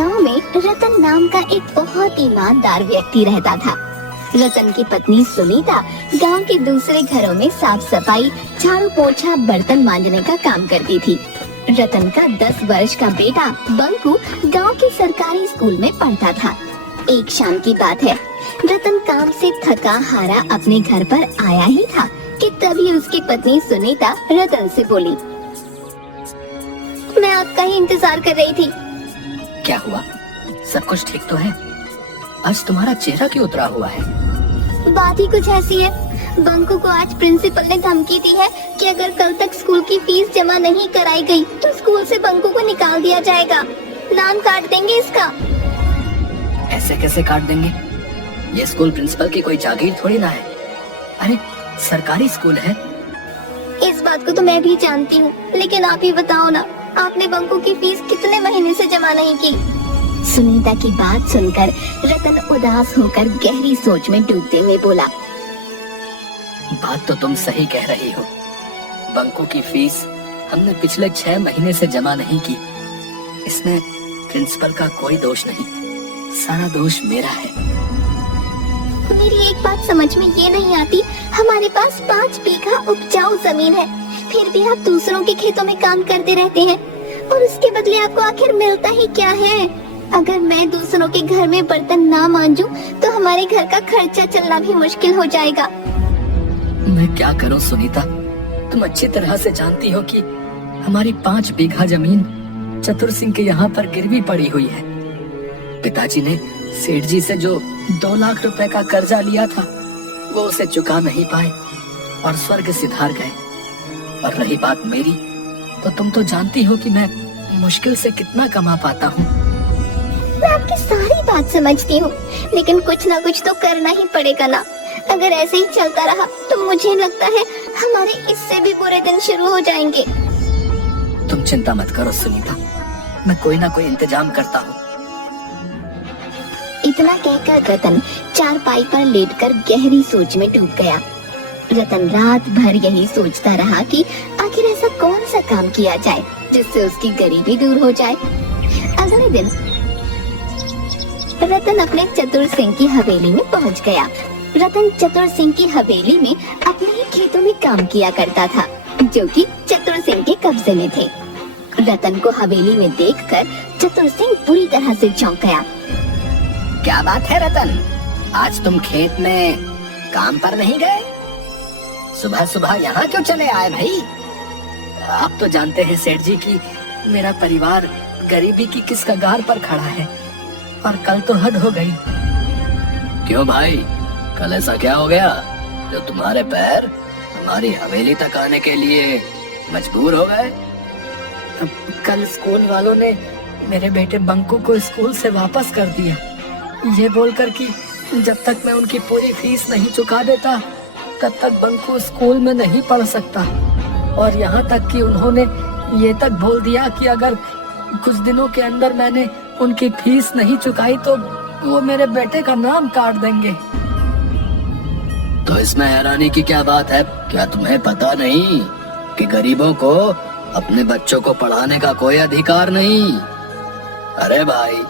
गांव में रतन नाम का एक बहुत ईमानदार व्यक्ति रहता था। रतन की पत्नी सुनीता गांव के दूसरे घरों में साफ सफाई, झाड़ू पोछा, बर्तन मांजने का काम करती थी। रतन का 10 वर्ष का बेटा बंकू गांव के सरकारी स्कूल में पढ़ता था। एक शाम की बात है, रतन काम से थका हारा अपने घर पर आया ही था कि तभी उसकी पत्नी सुनीता रतन से बोली, मैं आपका ही इंतजार कर रही थी। क्या हुआ? सब कुछ ठीक तो है? आज तुम्हारा चेहरा क्यों उतरा हुआ है? बात ही कुछ ऐसी है, बंकू को आज प्रिंसिपल ने धमकी दी है कि अगर कल तक स्कूल की फीस जमा नहीं कराई गई तो स्कूल से बंकू को निकाल दिया जाएगा। नाम काट देंगे इसका। ऐसे कैसे काट देंगे? ये स्कूल प्रिंसिपल की कोई जागीर थोड़ी ना है। अरे सरकारी स्कूल है। इस बात को तो मैं भी जानती हूँ, लेकिन आप ही बताओ ना, आपने बंकू की फीस कितने महीने से जमा नहीं की? सुनीता की बात सुनकर रतन उदास होकर गहरी सोच में डूबते हुए बोला, बात तो तुम सही कह रही हो। बंकू की फीस हमने पिछले 6 महीने से जमा नहीं की। इसमें प्रिंसिपल का कोई दोष नहीं, सारा दोष मेरा है। मेरी एक बात समझ में ये नहीं आती, हमारे पास 5 बीघा उपजाऊ जमीन है, फिर भी आप दूसरों के खेतों में काम करते रहते हैं और उसके बदले आपको आखिर मिलता ही क्या है? अगर मैं दूसरों के घर में बर्तन ना मांजूं तो हमारे घर का खर्चा चलना भी मुश्किल हो जाएगा। मैं क्या करूं सुनीता, तुम अच्छी तरह से जानती हो कि हमारी 5 बीघा जमीन चतुर सिंह के यहाँ पर गिरवी पड़ी हुई है। पिताजी ने सेठ जी से जो 2 लाख रुपए का कर्जा लिया था वो उसे चुका नहीं पाए और स्वर्ग सिधार गए। और रही बात मेरी, तो तुम तो जानती हो कि मैं मुश्किल से कितना कमा पाता हूँ। मैं आपकी सारी बात समझती हूँ, लेकिन कुछ ना कुछ तो करना ही पड़ेगा ना। अगर ऐसे ही चलता रहा तो मुझे लगता है हमारे इससे भी बुरे दिन शुरू हो जाएंगे। तुम चिंता मत करो सुनीता, मैं कोई ना कोई इंतजाम करता हूँ। इतना कहकर रतन चारपाई पर लेटकर गहरी सोच में डूब गया। रतन रात भर यही सोचता रहा कि आखिर ऐसा कौन सा काम किया जाए जिससे उसकी गरीबी दूर हो जाए। अगले दिन रतन अपने चतुर सिंह की हवेली में पहुंच गया। रतन चतुर सिंह की हवेली में अपने ही खेतों में काम किया करता था, जो कि चतुर सिंह के कब्जे में थे। रतन को हवेली में देखकर चतुर सिंह बुरी तरह से चौंक गया। क्या बात है रतन, आज तुम खेत में काम पर नहीं गए? सुबह सुबह यहाँ क्यों चले आए भाई? आप तो जानते हैं सेठ जी कि मेरा परिवार गरीबी की किस कगार पर खड़ा है और कल तो हद हो गई। क्यों भाई, कल ऐसा क्या हो गया जो तुम्हारे पैर हमारी हवेली तक आने के लिए मजबूर हो गए? कल स्कूल वालों ने मेरे बेटे बंकू को स्कूल से वापस कर दिया, ये बोलकर कि जब तक मैं उनकी पूरी फीस नहीं चुका देता तब तक बंकू स्कूल में नहीं पढ़ सकता। और यहाँ तक कि उन्होंने ये तक बोल दिया कि अगर कुछ दिनों के अंदर मैंने उनकी फीस नहीं चुकाई तो वो मेरे बेटे का नाम काट देंगे। तो इसमें हैरानी की क्या बात है? क्या तुम्हें पता नहीं कि गरीबों को अपने बच्चों को पढ़ाने का कोई अधिकार नहीं? अरे भाई,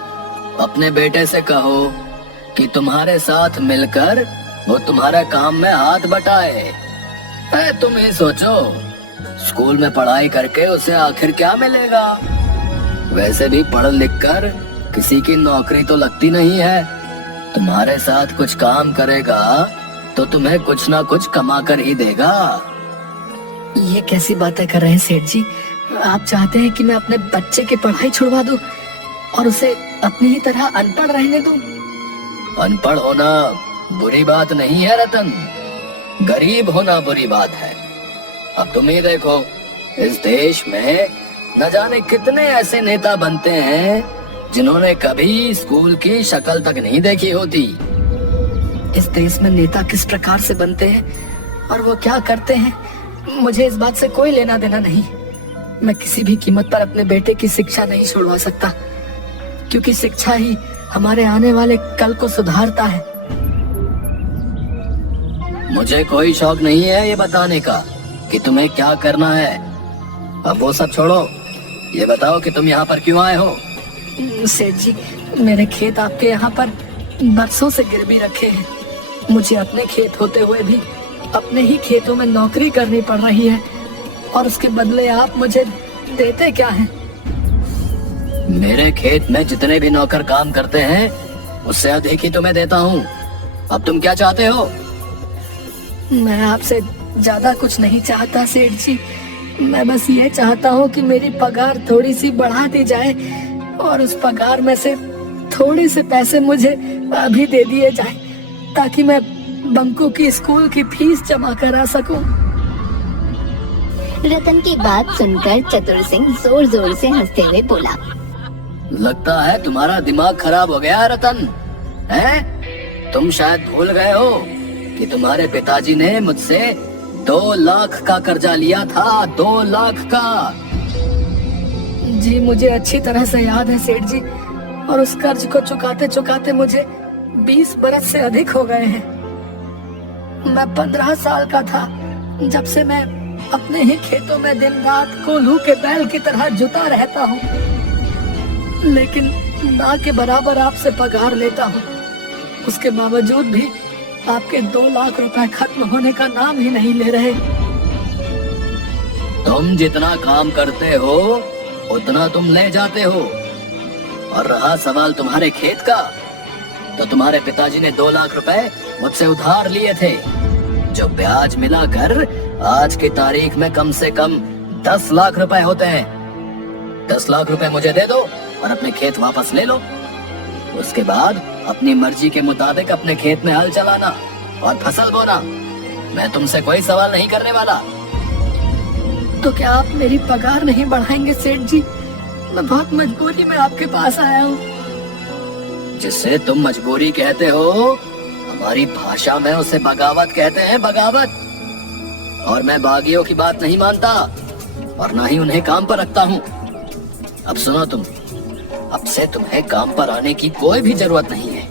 अपने बेटे से कहो कि तुम्हारे साथ मिलकर वो तुम्हारे काम में हाथ बटाए। तुम ही सोचो, स्कूल में पढ़ाई करके उसे आखिर क्या मिलेगा? वैसे भी पढ़ लिख कर किसी की नौकरी तो लगती नहीं है। तुम्हारे साथ कुछ काम करेगा तो तुम्हें कुछ ना कुछ कमा कर ही देगा। ये कैसी बातें कर रहे हैं सेठ जी? आप चाहते हैं कि मैं अपने बच्चे की पढ़ाई छुड़वा दूं और उसे अपनी ही तरह अनपढ़ रहने दूं? अनपढ़ होना बुरी बात नहीं है रतन, गरीब होना बुरी बात है। अब तुम ही देखो, इस देश में न जाने कितने ऐसे नेता बनते हैं जिन्होंने कभी स्कूल की शक्ल तक नहीं देखी होती। इस देश में नेता किस प्रकार से बनते हैं और वो क्या करते हैं, मुझे इस बात से कोई लेना देना नहीं। मैं किसी भी कीमत पर अपने बेटे की शिक्षा नहीं छुड़वा सकता, क्योंकि शिक्षा ही हमारे आने वाले कल को सुधारता है। मुझे कोई शौक नहीं है ये बताने का कि तुम्हें क्या करना है। अब वो सब छोड़ो, ये बताओ कि तुम यहाँ पर क्यों आए हो? सेठ जी, मेरे खेत आपके यहाँ पर बरसों से गिरवी रखे हैं। मुझे अपने खेत होते हुए भी अपने ही खेतों में नौकरी करनी पड़ रही है, और उसके बदले आप मुझे देते क्या हैं? मेरे खेत में जितने भी नौकर काम करते हैं उससे अधिक ही तुम्हें देता हूँ। अब तुम क्या चाहते हो? मैं आपसे ज्यादा कुछ नहीं चाहता सेठ जी। मैं बस ये चाहता हूँ कि मेरी पगार थोड़ी सी बढ़ा दी जाए, और उस पगार में से थोड़े से पैसे मुझे अभी दे दिए जाए, ताकि मैं बंकू की स्कूल की फीस जमा करा सकूं। रतन की बात सुनकर चतुर सिंह जोर जोर से हंसते हुए बोला, लगता है तुम्हारा दिमाग खराब हो गया रतन, हैं? तुम शायद भूल गए हो कि तुम्हारे पिताजी ने मुझसे 2 लाख का कर्जा लिया था। 2 लाख का। जी मुझे अच्छी तरह से याद है सेठ जी, और उस कर्ज को चुकाते चुकाते मुझे 20 बरस से अधिक हो गए हैं। मैं 15 साल का था जब से मैं अपने ही खेतों में दिन रात कोल्हू के बैल की तरह जुटा रहता हूँ, लेकिन ना के बराबर आपसे पगार लेता हूँ। उसके बावजूद भी आपके 2 लाख रुपए खत्म होने का नाम ही नहीं ले रहे। तुम जितना काम करते हो उतना तुम ले जाते हो, और रहा सवाल तुम्हारे खेत का, तो तुम्हारे पिताजी ने 2 लाख रुपए मुझसे उधार लिए थे, जो ब्याज मिलाकर आज की तारीख में कम से कम 10 लाख रुपए होते हैं। 10 लाख रुपए मुझे दे दो और अपने खेत वापस ले लो। उसके बाद अपनी मर्जी के मुताबिक अपने खेत में हल चलाना और फसल बोना। मैं तुमसे कोई सवाल नहीं करने वाला। तो क्या आप मेरी पगार नहीं बढ़ाएंगे सेठ जी? मैं बहुत मजबूरी में आपके पास आया हूँ। जिसे तुम मजबूरी कहते हो, हमारी भाषा में उसे बगावत कहते हैं, बगावत। और मैं बागियों की बात नहीं मानता, और ना ही उन्हें काम पर रखता हूँ। अब सुनो तुम, अब से तुम्हें काम पर आने की कोई भी जरूरत नहीं है।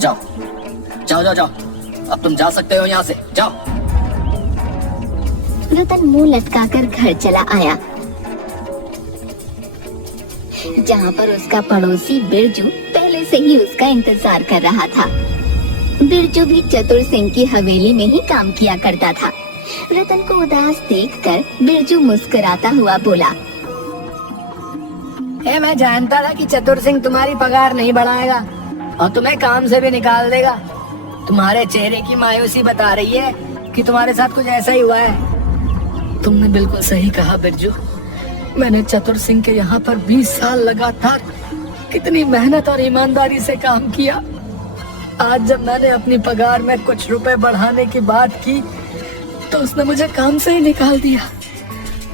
जाओ जाओ जाओ जाओ, अब तुम जा सकते हो यहाँ से, जाओ। रतन मुंह लटकाकर घर चला आया, जहाँ पर उसका पड़ोसी बिरजू पहले से ही उसका इंतजार कर रहा था। बिरजू भी चतुर सिंह की हवेली में ही काम किया करता था। रतन को उदास देखकर बिरजू मुस्कुराता हुआ बोला, मैं जानता था कि चतुर सिंह तुम्हारी पगार नहीं बढ़ाएगा और तुम्हें काम से भी निकाल देगा। तुम्हारे चेहरे की मायूसी बता रही है कि तुम्हारे साथ कुछ ऐसा ही हुआ है। तुमने बिल्कुल सही कहा बिरजू। मैंने चतुर सिंह के यहाँ पर 20 साल लगातार कितनी मेहनत और ईमानदारी से काम किया। आज जब मैंने अपनी पगार में कुछ रुपए बढ़ाने की बात की तो उसने मुझे काम से ही निकाल दिया।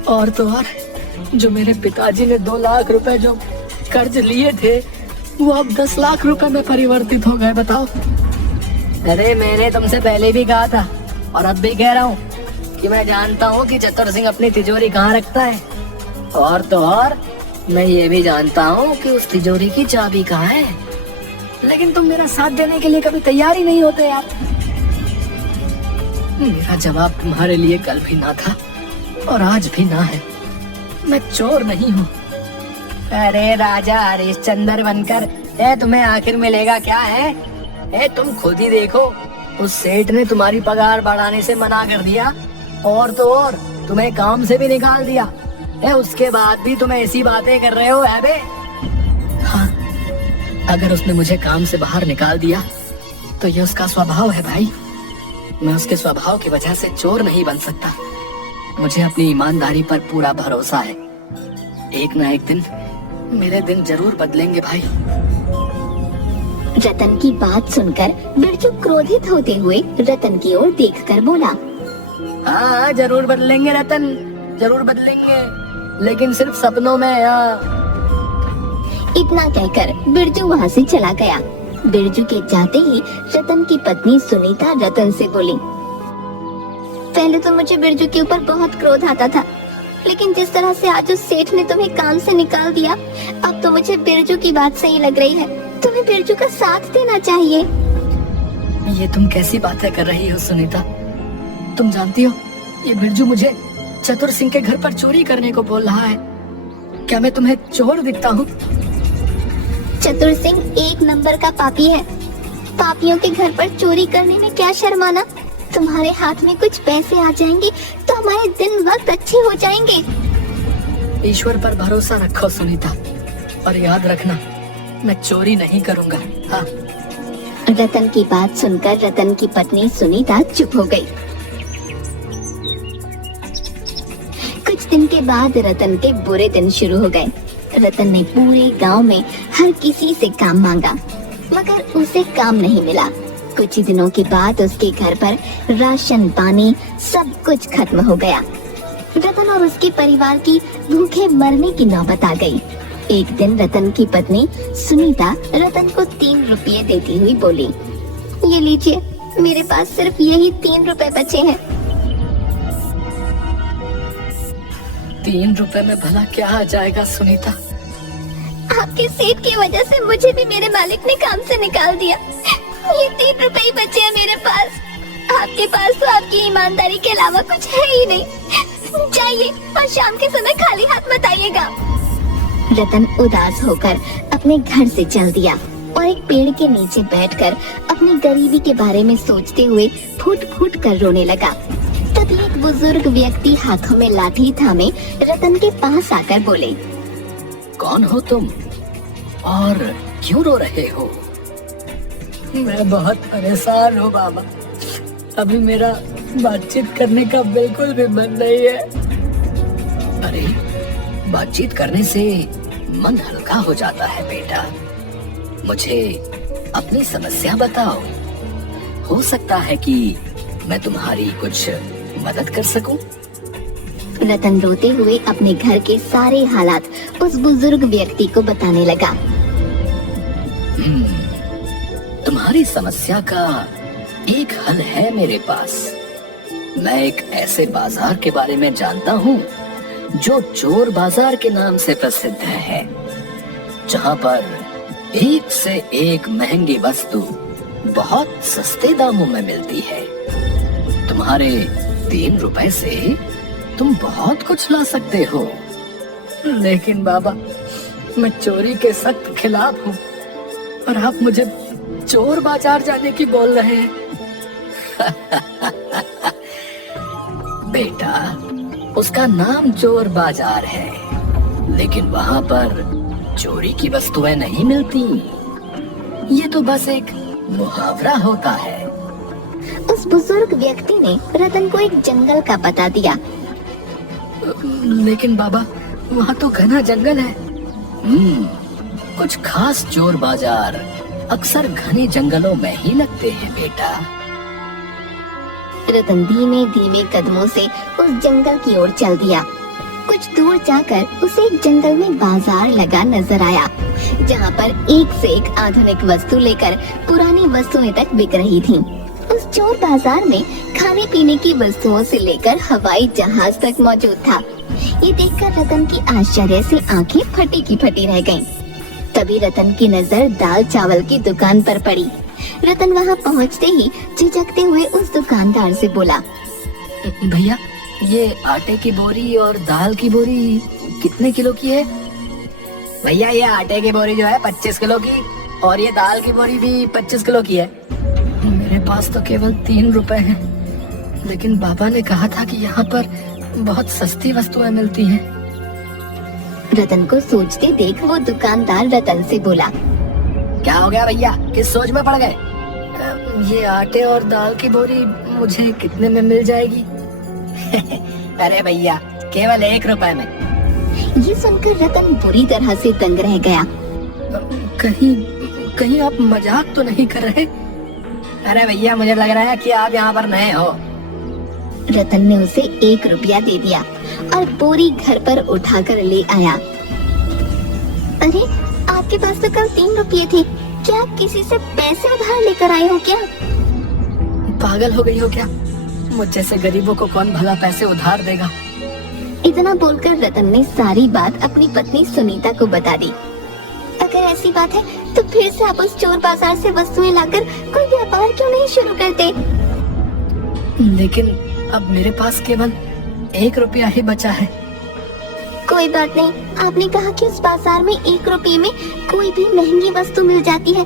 और तो और जो मेरे पिताजी ने 2 लाख रुपए जो कर्ज लिए थे वो अब 10 लाख रुपए में परिवर्तित हो गए। बताओ। अरे मैंने तुमसे पहले भी कहा था और अब भी कह रहा हूँ कि मैं जानता हूँ कि चतुर सिंह अपनी तिजोरी कहाँ रखता है, और तो और मैं ये भी जानता हूँ कि उस तिजोरी की चाबी कहाँ है। लेकिन तुम मेरा साथ देने के लिए कभी तैयार ही नहीं होते यार। मेरा जवाब तुम्हारे लिए कल भी ना था और आज भी ना है। मैं चोर नहीं हूँ। अरे राजा हरिश्चंद्र बनकर तुम्हें आखिर मिलेगा क्या है? तुम खुद ही देखो, उस सेठ ने तुम्हारी पगार बढ़ाने से मना कर दिया, और तो और तुम्हें काम से भी निकाल दिया। उसके बाद भी तुम ऐसी बातें कर रहे हो बे? हाँ, अगर उसने मुझे काम से बाहर निकाल दिया तो ये उसका स्वभाव है भाई। मैं उसके स्वभाव की वजह से चोर नहीं बन सकता। मुझे अपनी ईमानदारी पर पूरा भरोसा है। एक ना एक दिन मेरे दिन जरूर बदलेंगे भाई। रतन की बात सुनकर बिरजू क्रोधित होते हुए रतन की ओर देखकर बोला, हाँ जरूर बदलेंगे रतन, जरूर बदलेंगे, लेकिन सिर्फ सपनों में। इतना कहकर बिरजू वहाँ से चला गया। बिरजू के जाते ही रतन की पत्नी सुनीता रतन से बोली, पहले तो मुझे बिरजू के ऊपर बहुत क्रोध आता था, लेकिन जिस तरह से आज उस सेठ ने तुम्हें काम से निकाल दिया, अब तो मुझे बिरजू की बात सही लग रही है। तुम्हें बिरजू का साथ देना चाहिए। ये तुम कैसी बातें कर रही हो सुनीता? तुम जानती हो ये बिरजू मुझे चतुर सिंह के घर पर चोरी करने को बोल रहा है। क्या मैं तुम्हें चोर दिखता हूँ? चतुर सिंह एक नंबर का पापी है। पापियों के घर पर चोरी करने में क्या शर्माना। तुम्हारे हाथ में कुछ पैसे आ जाएंगे तो हमारे दिन वक्त अच्छे हो जाएंगे। ईश्वर पर भरोसा रखो सुनीता, और याद रखना मैं चोरी नहीं करूंगा। हाँ। रतन की बात सुनकर रतन की पत्नी सुनीता चुप हो गई। कुछ दिन के बाद रतन के बुरे दिन शुरू हो गए। रतन ने पूरे गांव में हर किसी से काम मांगा, मगर उसे काम नहीं मिला। कुछ ही दिनों के बाद उसके घर पर राशन पानी सब कुछ खत्म हो गया। रतन और उसके परिवार की भूखे मरने की नौबत आ गई। एक दिन रतन की पत्नी सुनीता रतन को 3 रुपये देती हुई बोली, ये लीजिए, मेरे पास सिर्फ यही 3 रुपए बचे हैं। 3 रुपए में भला क्या आ जाएगा सुनीता? आपके सेठ की वजह से मुझे भी मेरे मालिक ने काम से निकाल दिया। ये 3 रुपए ही बचे हैं मेरे पास। आपके पास तो आपकी ईमानदारी के अलावा कुछ है ही नहीं। जाइए और शाम के समय खाली हाथ मत आइएगा। रतन उदास होकर अपने घर से चल दिया और एक पेड़ के नीचे बैठकर अपनी गरीबी के बारे में सोचते हुए फूट फूट कर रोने लगा। तभी एक बुजुर्ग व्यक्ति हाथों में लाठी थामे रतन के पास आकर बोले, कौन हो तुम और क्यों रो रहे हो? मैं बहुत परेशान हूँ बाबा। अभी मेरा बातचीत करने का बिल्कुल भी मन नहीं है। अरे, बातचीत करने से मन हल्का हो जाता है बेटा। मुझे अपनी समस्या बताओ, हो सकता है कि मैं तुम्हारी कुछ मदद कर सकूं। रतन रोते हुए अपने घर के सारे हालात उस बुजुर्ग व्यक्ति को बताने लगा। तुम्हारी समस्या का एक हल है मेरे पास। मैं एक ऐसे बाजार के बारे में जानता हूँ जो चोर बाजार के नाम से प्रसिद्ध है, जहाँ पर एक से एक महंगी वस्तु बहुत सस्ते दामों में मिलती है। तुम्हारे 3 रुपए से तुम बहुत कुछ ला सकते हो। लेकिन बाबा, मैं चोरी के सख्त खिलाफ हूँ और आप मुझे चोर बाजार जाने की बोल रहे हैं। बेटा, उसका नाम चोर बाजार है, लेकिन वहाँ पर चोरी की वस्तुएं नहीं मिलती। ये तो बस एक मुहावरा होता है। उस बुजुर्ग व्यक्ति ने रतन को एक जंगल का पता दिया। लेकिन बाबा, वहाँ तो घना जंगल है। कुछ खास चोर बाजार अक्सर घने जंगलों में ही लगते हैं बेटा। रतन धीमे धीमे कदमों से उस जंगल की ओर चल दिया। कुछ दूर जाकर उसे एक जंगल में बाजार लगा नजर आया, जहाँ पर एक से एक आधुनिक वस्तु लेकर पुरानी वस्तुएं तक बिक रही थीं। उस चोर बाजार में खाने पीने की वस्तुओं से लेकर हवाई जहाज तक मौजूद था। ये देखकर रतन की आश्चर्य से आंखें फटी की फटी रह गईं। तभी रतन की नजर दाल चावल की दुकान पर पड़ी। रतन वहाँ पहुँचते ही झिझकते हुए उस दुकानदार से बोला, भैया, ये आटे की बोरी और दाल की बोरी कितने किलो की है? भैया, ये आटे की बोरी जो है 25 किलो की, और ये दाल की बोरी भी 25 किलो की है। मेरे पास तो केवल 3 रुपए हैं, लेकिन बाबा ने कहा था कि यहाँ पर बहुत सस्ती वस्तुएं मिलती हैं। रतन को सोचते देख वो दुकानदार रतन से बोला, क्या हो गया भैया, किस सोच में पड़ गए? ये आटे और दाल की बोरी मुझे कितने में मिल जाएगी? अरे भैया, केवल 1 रुपए में। ये सुनकर रतन बुरी तरह से दंग रह गया। कहीं आप मजाक तो नहीं कर रहे? अरे भैया, मुझे लग रहा है कि आप यहाँ पर नए हो। रतन ने उसे 1 रुपया दे दिया और बोरी घर पर उठाकर ले आया। अरे, आपके पास तो कल 3 रुपये थे, क्या आप किसी से पैसे उधार लेकर आए हो क्या? पागल हो गई हो क्या? मुझ जैसे गरीबों को कौन भला पैसे उधार देगा? इतना बोलकर रतन ने सारी बात अपनी पत्नी सुनीता को बता दी। अगर ऐसी बात है तो फिर से आप उस चोर बाजार से वस्तुएं लाकर कोई व्यापार क्यों नहीं शुरू करते? लेकिन अब मेरे पास केवल 1 रुपया ही बचा है। कोई बात नहीं, आपने कहा कि उस बाजार में 1 रुपए में कोई भी महंगी वस्तु मिल जाती है।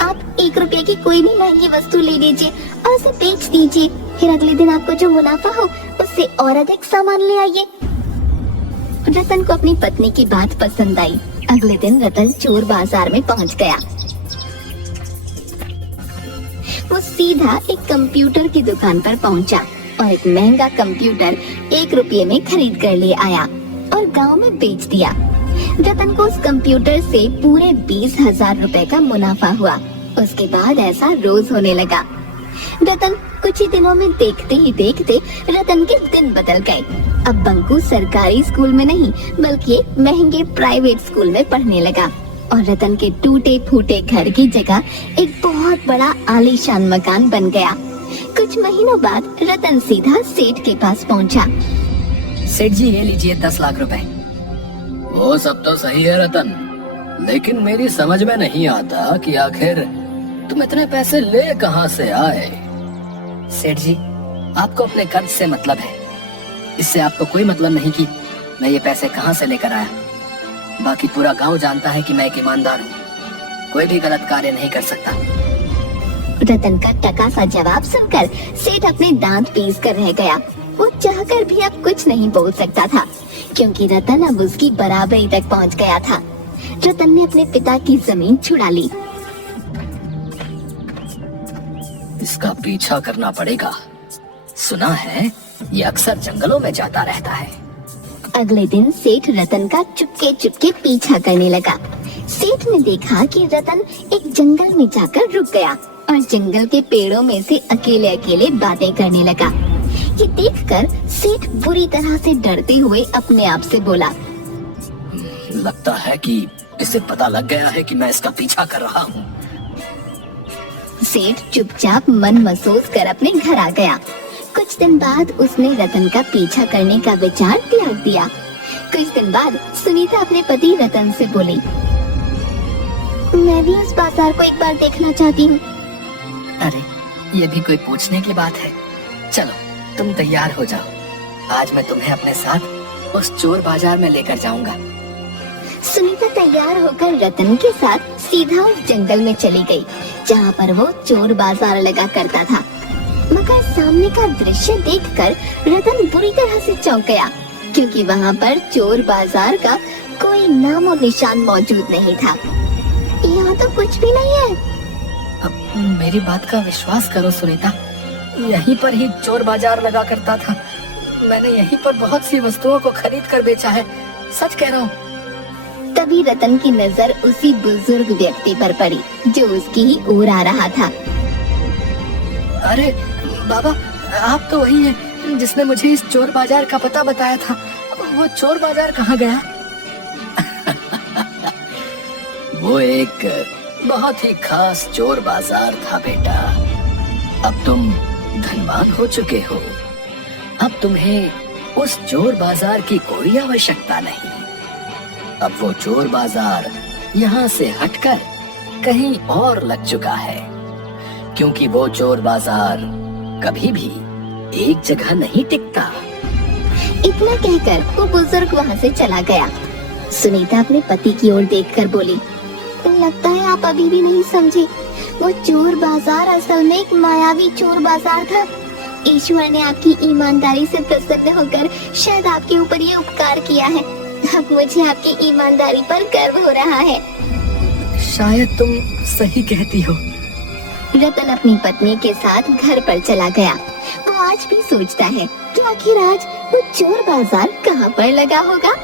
आप 1 रुपए की कोई भी महंगी वस्तु ले लीजिए और उसे बेच दीजिए। फिर अगले दिन आपको जो मुनाफा हो उससे और अधिक सामान ले आइए। रतन को अपनी पत्नी की बात पसंद आई। अगले दिन रतन चोर बाजार में पहुंच गया। वो सीधा एक कंप्यूटर की दुकान पर पहुंचा और एक महंगा कंप्यूटर 1 रुपये में खरीद कर ले आया और गांव में बेच दिया। रतन को उस कंप्यूटर से पूरे 20,000 रुपए का मुनाफा हुआ। उसके बाद ऐसा रोज होने लगा। रतन कुछ ही दिनों में देखते ही देखते रतन के दिन बदल गए। अब बंकू सरकारी स्कूल में नहीं बल्कि एक महंगे प्राइवेट स्कूल में पढ़ने लगा और रतन के टूटे फूटे घर की जगह एक बहुत बड़ा आलीशान मकान बन गया। कुछ महीनों बाद रतन सीधा सेठ के पास पहुंचा। सेठ जी, ये लीजिए 10 लाख रुपए। वो सब तो सही है रतन, लेकिन मेरी समझ में नहीं आता कि आखिर तुम इतने पैसे ले कहां से आए। सेठ जी, आपको अपने कर्ज से मतलब है, इससे आपको कोई मतलब नहीं कि मैं ये पैसे कहां से लेकर आया। बाकी पूरा गांव जानता है कि मैं एक ईमानदार हूँ, कोई भी गलत कार्य नहीं कर सकता। रतन का टका सा जवाब सुनकर सेठ अपने दांत पीस कर रह गया। वो चाहकर भी अब कुछ नहीं बोल सकता था क्योंकि रतन अब उसकी बराबरी तक पहुंच गया था। रतन ने अपने पिता की जमीन छुड़ा ली। इसका पीछा करना पड़ेगा, सुना है ये अक्सर जंगलों में जाता रहता है। अगले दिन सेठ रतन का चुपके चुपके पीछा करने लगा। सेठ ने देखा कि रतन एक जंगल में जाकर रुक गया और जंगल के पेड़ों में से अकेले अकेले बातें करने लगा। ये देखकर सेठ बुरी तरह से डरते हुए अपने आप से बोला, लगता है कि इसे पता लग गया है कि मैं इसका पीछा कर रहा हूँ। सेठ चुपचाप मन महसूस कर अपने घर आ गया। कुछ दिन बाद उसने रतन का पीछा करने का विचार त्याग दिया। कुछ दिन बाद सुनीता अपने पति रतन से बोली, मैं भी उस बाजार को एक बार देखना चाहती हूँ। अरे, ये भी कोई पूछने की बात है। चलो तुम तैयार हो जाओ, आज मैं तुम्हें अपने साथ उस चोर बाजार में लेकर जाऊंगा। सुनीता तैयार होकर रतन के साथ सीधा उस जंगल में चली गई जहाँ पर वो चोर बाजार लगा करता था। मगर सामने का दृश्य देखकर रतन बुरी तरह से चौंक गया क्योंकि वहाँ पर चोर बाजार का कोई नामो निशान मौजूद नहीं था। यहाँ तो कुछ भी नहीं है। अब मेरी बात का विश्वास करो सुनीता, यहीं पर ही चोर बाजार लगा करता था। मैंने यहीं पर बहुत सी वस्तुओं को खरीद कर बेचा है, सच कह रहा हूँ। तभी रतन की नजर उसी बुजुर्ग व्यक्ति पर पड़ी जो उसकी ही ओर आ रहा था। अरे बाबा, आप तो वही हैं जिसने मुझे इस चोर बाजार का पता बताया था। वो चोर बाजार कहाँ गया? वो एक बहुत ही खास चोर बाजार था बेटा। अब तुम धनवान हो चुके हो, अब तुम्हें उस चोर बाजार की कोई आवश्यकता नहीं। अब वो चोर बाजार यहाँ से हटकर कहीं और लग चुका है, क्योंकि वो चोर बाजार कभी भी एक जगह नहीं टिकता। इतना कहकर वो बुजुर्ग वहाँ से चला गया। सुनीता अपने पति की ओर देखकर बोली, लगता है आप अभी भी नहीं समझे। वो चोर बाजार असल में एक मायावी चोर बाजार था। ईश्वर ने आपकी ईमानदारी से प्रसन्न होकर शायद आपके ऊपर ये उपकार किया है। अब मुझे आपकी ईमानदारी पर गर्व हो रहा है। शायद तुम सही कहती हो। रतन अपनी पत्नी के साथ घर पर चला गया। वो आज भी सोचता है कि आखिर आज वो चोर बाजार कहाँ पर लगा होगा।